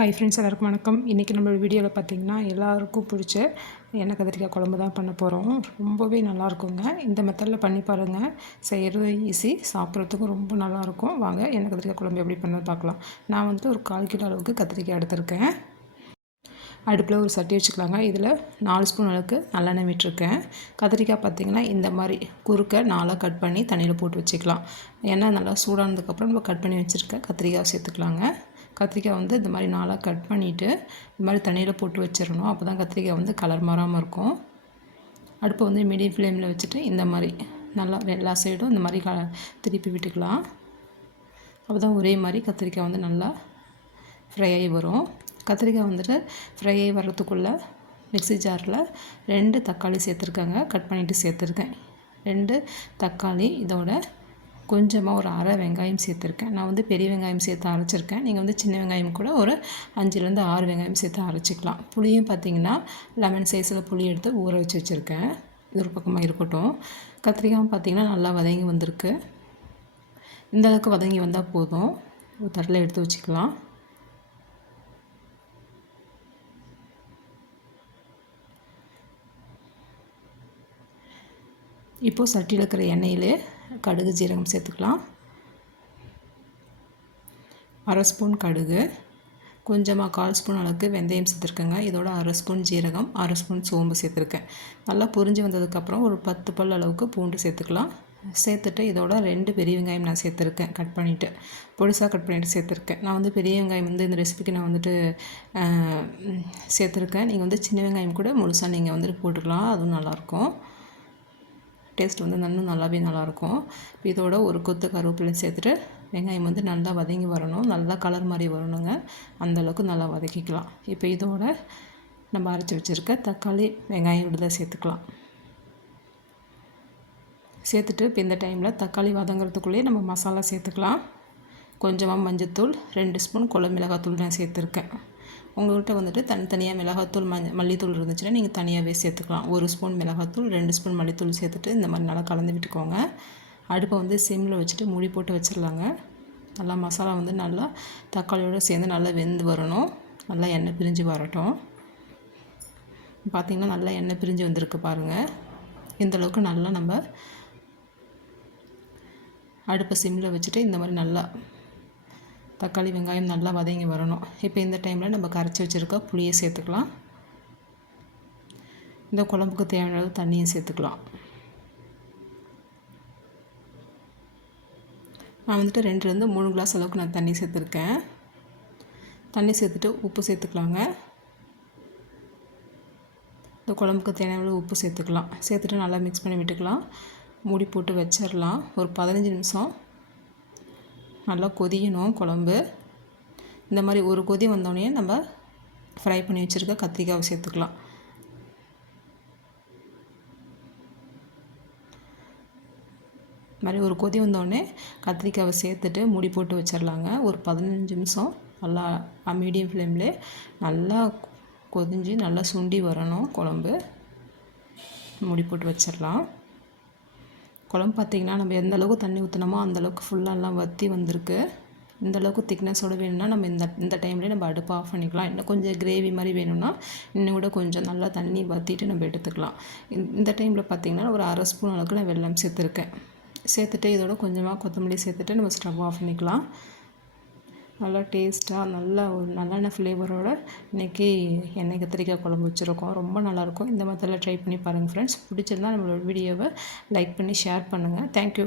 Hi friends, எல்லாருக்கும் வணக்கம். இன்றைக்கி நம்மளோட வீடியோவில் பார்த்திங்கன்னா எல்லாருக்கும் பிடிச்ச எண்ணெய் கத்திரிக்காய் குழம்பு தான் பண்ண போகிறோம். ரொம்பவே நல்லாயிருக்குங்க. இந்த மெத்தடில் பண்ணி பாருங்கள். செய்கிறது ஈஸி, சாப்பிட்றதுக்கும் ரொம்ப நல்லாயிருக்கும். வாங்க எண்ணெய் கத்திரிக்காய் குழம்பு எப்படி பண்ண பார்க்கலாம். நான் வந்துட்டு ஒரு 1/4 கிலோ அளவுக்கு கத்திரிக்காய் எடுத்திருக்கேன். அடுப்பில் ஒரு சட்டி வச்சுக்கலாங்க. இதில் 4 ஸ்பூன் அளவுக்கு நல்லெண்ணெய் விட்டுருக்கேன். கத்திரிக்காய் பார்த்திங்கன்னா இந்த மாதிரி குறுக்க 4 கட் பண்ணி தண்ணியில் போட்டு வச்சுக்கலாம். எண்ணெய் நல்லா சூடானதுக்கப்புறம் நம்ம கட் பண்ணி வச்சுருக்க கத்திரிக்காய் சேர்த்துக்கலாங்க. கத்திரிக்காய் வந்து இந்த மாதிரி 4 கட் பண்ணிவிட்டு இந்த மாதிரி தண்ணியில் போட்டு வச்சிடணும். அப்போ தான் கத்திரிக்காய் வந்து கலர் மாறாமல் இருக்கும். அடுப்பை வந்து மீடியம் ஃப்ளேமில் வச்சுட்டு இந்த மாதிரி நல்லா எல்லா சைடும் இந்த மாதிரி திருப்பி விட்டுக்கலாம். அப்போ தான் ஒரே மாதிரி கத்திரிக்காய் வந்து நல்லா ஃப்ரை ஆகி வரும். கத்திரிக்காய் வந்துட்டு ஃப்ரை ஆகி வர்றதுக்குள்ளே மிக்ஸி ஜாரில் 2 தக்காளி சேர்த்துருக்காங்க. கட் பண்ணிவிட்டு சேர்த்துருக்கேன். 2 தக்காளி, இதோட கொஞ்சமாக ஒரு அரை வெங்காயம் சேர்த்துருக்கேன். நான் வந்து பெரிய வெங்காயம் சேர்த்து அரைச்சிருக்கேன். நீங்கள் வந்து சின்ன வெங்காயம் கூட ஒரு 5லேருந்து 6 வெங்காயம் சேர்த்து அரைச்சிக்கலாம். புளியும் பார்த்திங்கன்னா லெமன் சைஸில் புளி எடுத்து ஊற வச்சு வச்சுருக்கேன். இது ஒரு பக்கமாக இருக்கட்டும். கத்திரிக்காய் பார்த்திங்கன்னா நல்லா வதங்கி வந்திருக்கு. இந்த அளவுக்கு வதங்கி வந்தால் போதும். ஒரு தட்டில் எடுத்து வச்சுக்கலாம். இப்போது சட்டியில் இருக்கிற எண்ணெயில் கடுகு ஜீரகம் சேர்த்துக்கலாம். 1/2 ஸ்பூன் கடுகு, கொஞ்சமாக 1/4 ஸ்பூன் அளவுக்கு வெந்தயம் சேர்த்துருக்கேங்க. இதோட 1/2 ஸ்பூன் ஜீரகம், 1/2 ஸ்பூன் சோம்பு சேர்த்துருக்கேன். நல்லா பொரிஞ்சு வந்ததுக்கப்புறம் ஒரு 10 பல் அளவுக்கு பூண்டு சேர்த்துக்கலாம். சேர்த்துட்டு இதோட 2 பெரிய வெங்காயம் நான் சேர்த்துருக்கேன். கட் பண்ணிவிட்டு பொடிசாக கட் பண்ணிவிட்டு சேர்த்துருக்கேன். நான் வந்து பெரிய வெங்காயம் வந்து இந்த ரெசிபிக்கு நான் வந்துட்டு சேர்த்துருக்கேன். நீங்கள் வந்து சின்ன வெங்காயம் கூட முழுசாக நீங்கள் வந்துட்டு போட்டுக்கலாம். அதுவும் நல்லாயிருக்கும். டேஸ்ட் வந்து நல்லாவே நல்லாயிருக்கும். இதோட ஒரு கொத்து கருவேப்பிலை சேர்த்துட்டு வெங்காயம் வந்து நல்லா வதங்கி வரணும். நல்லா கலர் மாதிரி வரணுங்க. அந்தளவுக்கு நல்லா வதக்கிக்கலாம். இப்போ இதோட நம்ம அரைச்சி வச்சுருக்க தக்காளி வெங்காயம் விடுதலை சேர்த்துக்கலாம். சேர்த்துட்டு இப்போ இந்த டைமில் தக்காளி வதங்கிறதுக்குள்ளேயே நம்ம மசாலா சேர்த்துக்கலாம். கொஞ்சமாக மஞ்சள்தூள், 2 ஸ்பூன் குழம்பு மிளகாத்தூள் நான் சேர்த்துருக்கேன். உங்கள்கிட்ட வந்துட்டு தனித்தனியாக மிளகாத்தூள் மல்லித்தூள் இருந்துச்சுன்னா நீங்கள் தனியாகவே சேர்த்துக்கலாம். 1 ஸ்பூன் மிளகாத்தூள், 2 ஸ்பூன் மல்லித்தூள் சேர்த்துட்டு இந்த மாதிரி நல்லா கலந்து விட்டுக்கோங்க. அடுப்பை வந்து சிம்மில் வச்சுட்டு மூடி போட்டு வச்சிடலாங்க. நல்லா மசாலா வந்து நல்லா தக்காளியோடு சேர்ந்து நல்லா வெந்து வரணும். நல்லா எண்ணெய் பிரிஞ்சு வரட்டும். பார்த்திங்கன்னா நல்லா எண்ணெய் பிரிஞ்சு வந்திருக்கு பாருங்கள். இந்தளவுக்கு நல்லா நம்ம அடுப்பை சிம்மில் வச்சுட்டு இந்த மாதிரி நல்லா தக்காளி வெங்காயம் நல்லா வதங்கி வரணும். இப்போ இந்த டைமில் நம்ம கரைச்சி வச்சுருக்க புளியை சேர்த்துக்கலாம். இந்த குழம்புக்கு தேவையான அளவு தண்ணியும் சேர்த்துக்கலாம். நான் வந்துட்டு 2லேருந்து 3 கிளாஸ் அளவுக்கு நான் தண்ணி சேர்த்துருக்கேன். தண்ணி சேர்த்துட்டு உப்பு சேர்த்துக்கலாங்க. இந்த குழம்புக்கு தேவையான அளவு உப்பு சேர்த்துக்கலாம். சேர்த்துட்டு நல்லா மிக்ஸ் பண்ணி விட்டுக்கலாம். மூடி போட்டு வச்சிடலாம். ஒரு 15 நிமிஷம் நல்லா கொதிக்கணும் குழம்பு. இந்த மாதிரி ஒரு கொதி வந்தோடனே நம்ம ஃப்ரை பண்ணி வச்சுருக்க கத்திரிக்காவை சேர்த்துக்கலாம். இந்த மாதிரி ஒரு கொதி வந்தோடனே கத்திரிக்காவை சேர்த்துட்டு மூடி போட்டு வச்சிடலாங்க. ஒரு 15 நிமிஷம் நல்லா மீடியம் ஃப்ளேம்லேயே நல்லா கொதிஞ்சு நல்லா சுண்டி வரணும் குழம்பு. மூடி போட்டு வச்சிடலாம். குழம்பு பார்த்திங்கன்னா நம்ம எந்த அளவுக்கு தண்ணி ஊற்றினோமோ அந்தளவுக்கு ஃபுல்லாலாம் வற்றி வந்திருக்கு. இந்தளவுக்கு திக்னஸோடு வேணும்னா நம்ம இந்த டைம்லேயே நம்ம அடுப்பு ஆஃப் பண்ணிக்கலாம். இன்னும் கொஞ்சம் கிரேவி மாதிரி வேணும்னா இன்னும் கூட கொஞ்சம் நல்லா தண்ணி வற்றிட்டு நம்ம எடுத்துக்கலாம். இந்த டைமில் பார்த்திங்கன்னா ஒரு 1/2 ஸ்பூன் அளவுக்கு நான் வெல்லம் சேர்த்துருக்கேன். சேர்த்துட்டு இதோட கொஞ்சமாக கொத்தமல்லி சேர்த்துட்டு நம்ம ஸ்டவ் ஆஃப் பண்ணிக்கலாம். நல்லா டேஸ்ட்டாக நல்லா ஒரு நல்லெண்ணெய் ஃப்ளேவரோட இன்றைக்கி எண்ணெய் கத்திரிக்காய் குழம்பு வச்சுருக்கோம். ரொம்ப நல்லாயிருக்கும். இந்த மெத்தடில் ட்ரை பண்ணி பாருங்கள் ஃப்ரெண்ட்ஸ். பிடிச்சிருந்தால் நம்மளோட வீடியோவை லைக் பண்ணி ஷேர் பண்ணுங்கள். தேங்க்யூ.